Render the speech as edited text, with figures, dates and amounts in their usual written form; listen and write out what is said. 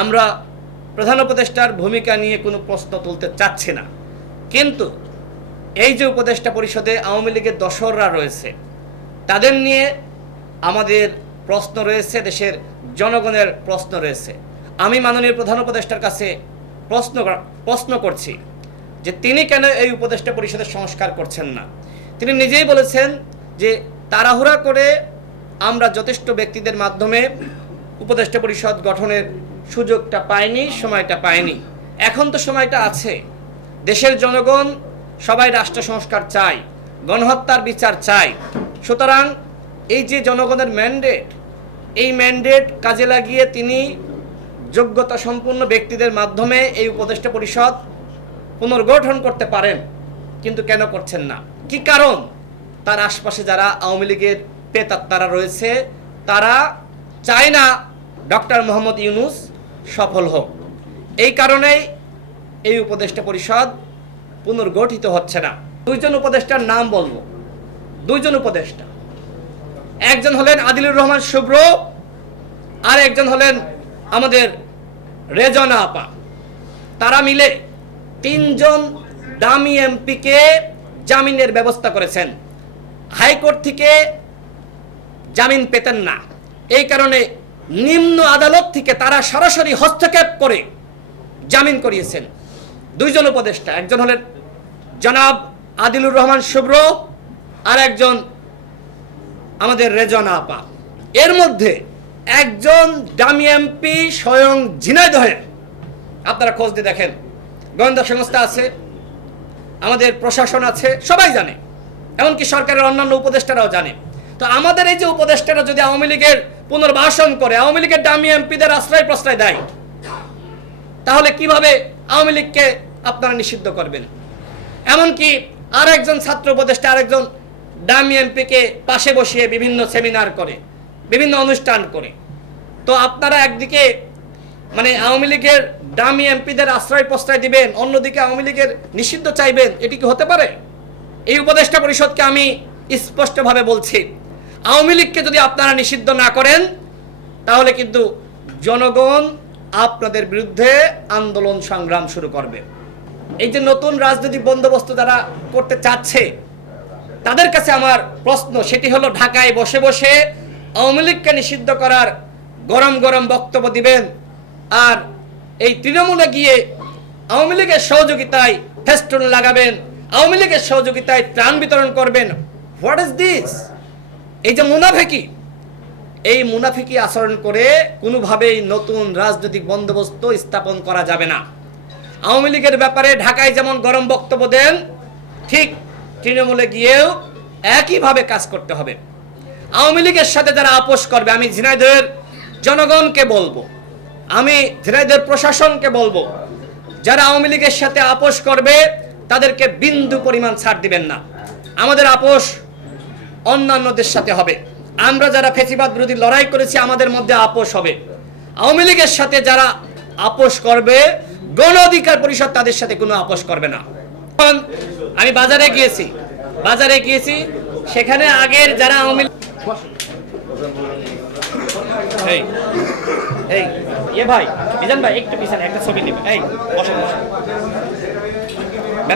আমরা প্রধান উপদেষ্টার ভূমিকা নিয়ে কোনো প্রশ্ন তুলতে চাচ্ছি না, কিন্তু এই যে উপদেষ্টা পরিষদে আওয়ামী লীগের দোসররা রয়েছে, তাদের নিয়ে আমাদের প্রশ্ন রয়েছে, দেশের জনগণের প্রশ্ন রয়েছে। আমি মাননীয় প্রধান উপদেষ্টার কাছে প্রশ্ন করছি যে তিনি কেন এই উপদেষ্টা পরিষদের সংস্কার করছেন না। তিনি নিজেই বলেছেন যে তাড়াহুড়া করে আমরা যথেষ্ট ব্যক্তিদের মাধ্যমে উপদেষ্টা পরিষদ গঠনের সুযোগটা পায়নি, সময়টা পায়নি। এখন তো সময়টা আছে। দেশের জনগণ সবাই রাষ্ট্র সংস্কার চায়, গণহত্যার বিচার চায়। সুতরাং এই যে জনগণের ম্যান্ডেট, এই ম্যান্ডেট কাজে লাগিয়ে তিনি যোগ্যতা সম্পন্ন ব্যক্তিদের মাধ্যমে এই উপদেষ্টা পরিষদ পুনর্গঠন করতে পারেন, কিন্তু কেন করছেন না? কি কারণ? তার আশপাশে যারা আওয়ামী লীগের প্রেতাত্মারা রয়েছে, তারা চায় না ডক্টর মোহাম্মদ ইউনূস সফল হোক। এই কারণেই এই উপদেষ্টা পরিষদ পুনর্গঠিত হচ্ছে না। দুইজন উপদেষ্টার নাম বলবো। দুইজন উপদেষ্টা, একজন হলেন আদিলুর রহমান শুভ্র, আর একজন হলেন আমাদের রেজনা আপা। তারা মিলে তিনজন দামি এমপিকে জামিনের ব্যবস্থা করেছেন। হাইকোর্ট থেকে জামিন পেতেন না, এই কারণে নিম্ন আদালত থেকে তারা সরাসরি হস্তক্ষেপ করে জামিন করিয়েছেন। দুইজন উপদেষ্টা, একজন হলেন জনাব আদিলুর রহমান শুভ্র, আর একজন আমাদের রেজনা আপা। এর মধ্যে একজন দামি এমপি স্বয়ং ঝিনাইদহের, আপনারা খোঁজ দিয়ে দেখেন, গোয়েন্দা সংস্থা আছে, আমাদের প্রশাসন আছে, সবাই জানে, এমনকি সরকারের অন্যান্য উপদেষ্টারাও জানে। তো আমাদের এই যে উপদেষ্টারা যদি আওয়ামী লীগের পুনর্বাসন করে, আওয়ামী লীগের দামি এমপিদের আশ্রয় প্রশ্রয় দেয়, তাহলে কিভাবে আওয়ামী লীগকে আপনারা নিষিদ্ধ করবেন? এমনকি আর একজন ছাত্র উপদেষ্টা আরেকজন দামি এমপিকে পাশে বসিয়ে বিভিন্ন সেমিনার করে, বিভিন্ন অনুষ্ঠান করে। তো আপনারা একদিকে মানে আওয়ামী লীগের দামি এমপিদের আশ্রয় প্রশ্রয় দিবেন, অন্যদিকে আওয়ামী লীগের নিষিদ্ধ চাইবেন, এটি কি হতে পারে? এই উপদেষ্টা পরিষদকে আমি স্পষ্টভাবে বলছি, আওয়ামী লীগকে যদি আপনারা নিষিদ্ধ না করেন, তাহলে কিন্তু জনগণ আপনাদের বিরুদ্ধে আন্দোলন সংগ্রাম শুরু করবে। এই যে নতুন রাজনৈতিক বন্দোবস্ত যারা করতে চাচ্ছে, তাদের কাছে আমার প্রশ্ন, সেটি হলো ঢাকায় বসে বসে আওয়ামী লীগকে নিষিদ্ধ করার গরম গরম বক্তব্য দিবেন, আর এই তৃণমূলে গিয়ে আওয়ামী লীগের সহযোগিতায় ফেস্টুন লাগাবেন, আওয়ামী লীগের সহযোগিতায় ত্রাণ বিতরণ করবেন। What is this? এই যে মুনাফিকি, এই মুনাফিকি আচরণ করে কোনোভাবেই নতুন রাজনৈতিক বন্দোবস্ত স্থাপন করা যাবে না। আওয়ামী লীগের ব্যাপারে ঢাকায় যেমন গরম বক্তব্য দেন, ঠিক তৃণমূলে গিয়েও একইভাবে কাজ করতে হবে। আওয়ামী লীগের সাথে যারা আপোষ করবে, আমি ঝিনাইদহের জনগণকে বলবো, আমি ঝিনাইদহের প্রশাসনকে বলবো, যারা আওয়ামী লীগের সাথে আপোষ করবে তাদেরকে বিন্দু পরিমাণ ছাড় দিবেন না। আমাদের আপোষ অন্যান্যদের সাথে হবে। আমরা যারা ফ্যাসিবাদ বিরোধী লড়াই করেছি, আমাদের মধ্যে আপোষ হবে। আওয়ামী লীগের সাথে যারা আপোষ করবে, গণ অধিকার পরিষদ তাদের সাথে কোনো আপোষ করবে না। আমি বাজারে গিয়েছি, সেখানে আগের যারা আওয়ামী ভাই মিজান ভাই একটু পিছনে একটা ছবি নেবেন। এই বসেন।